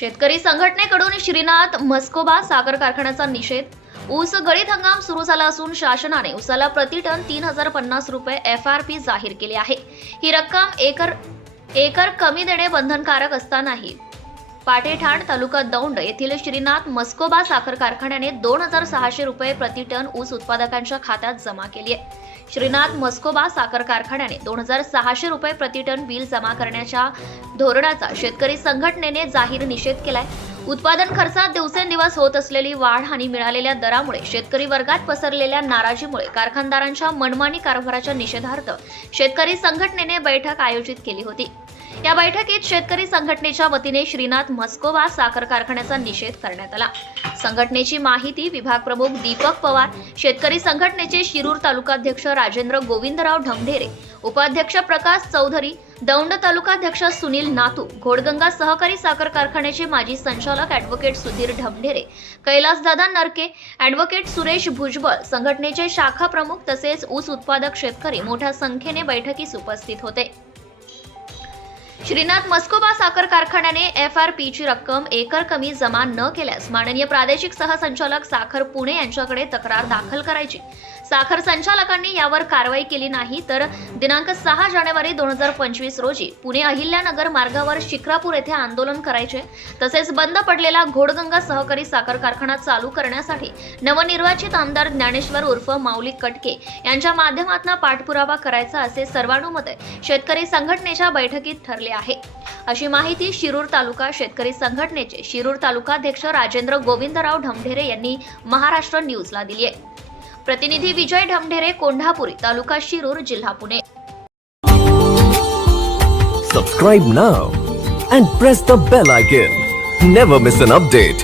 शेतकरी संघटनेकडून श्रीनाथ मस्कोबा साखर कारखान्याचा निषेध. ऊस गळीत हंगाम सुरू झाला असून शासनाने ऊसाला प्रति टन तीन हजार पन्नास रुपये एफ आर पी जाहीर केली आहे. ही रक्कम एकर एकर कमी देणे बंधनकारक असतानाही पाटेठाण तालुका दौंड येथील श्रीनाथ मस्कोबा साखर कारखान्याने दोन हजार सहाशे रुपये प्रति टन ऊस उत्पादकांच्या खात्यात जमा केली आहे. श्रीनाथ मस्कोबा साखर कारखान्याने दोन हजार सहाशे रुपये प्रति टन बिल जमा करण्याच्या धोरणाचा शेतकरी संघटनेने जाहीर निषेध केलाय. उत्पादन खर्चात दिवसेंदिवस होत असलेली वाढ आणि मिळालेल्या दरामुळे शेतकरी वर्गात पसरलेल्या नाराजीमुळे कारखानदारांच्या मनमानी कारभाराच्या निषेधार्थ शेतकरी संघटनेने बैठक आयोजित केली होती. या बैठकीत शेतकरी संघटनेच्या वतीने श्रीनाथ मस्कोवा साखर कारखान्याचा निषेध करण्यात आला. संघटनेची माहिती विभाग प्रमुख दीपक पवार शेतकरी संघटनेचे शिरूर तालुकाध्यक्ष राजेंद्र गोविंदराव ढमढेरे उपाध्यक्ष प्रकाश चौधरी दौंड तालुकाध्यक्ष सुनील नातू घोडगंगा सहकारी साखर कारखान्याचे माजी संचालक ॲडव्होकेट सुधीर ढमढेरे कैलासदादा नरके ॲडव्होकेट सुरेश भुजबळ संघटनेचे शाखा प्रमुख तसेच ऊस उत्पादक शेतकरी मोठ्या संख्येने बैठकीस उपस्थित होते. श्रीनाथ मस्कोबा साखर कारखान्याने एफ आर पीची रक्कम एकर कमी जमा न केल्यास माननीय प्रादेशिक सहसंचालक साखर पुणे यांच्याकडे तक्रार दाखल करायची. साखर संचालकांनी यावर कारवाई केली नाही तर दिनांक सहा जानेवारी दोन हजार पंचवीस रोजी पुणे अहिल्यानगर मार्गावर शिक्रापूर येथे आंदोलन करायचे. तसेच बंद पडलेला घोडगंगा सहकारी साखर कारखाना चालू करण्यासाठी नवनिर्वाचित आमदार ज्ञानेश्वर उर्फ माऊली कटके यांच्या माध्यमातून पाठपुरावा करायचा असे सर्वानुमते शेतकरी संघटनेच्या बैठकीत ठरले आहे. अशी माहिती शिरूर तालुका शेतकरी संघटनेचे शिरूर तालुकाध्यक्ष राजेंद्र गोविंदराव ढमढेरे यांनी महाराष्ट्र न्यूजला दिली आहे. प्रतिनिधी विजय ढमढेरे कोंढापुरी तालुका शिरूर जिल्हा Pune. Subscribe now and press the bell icon never miss an update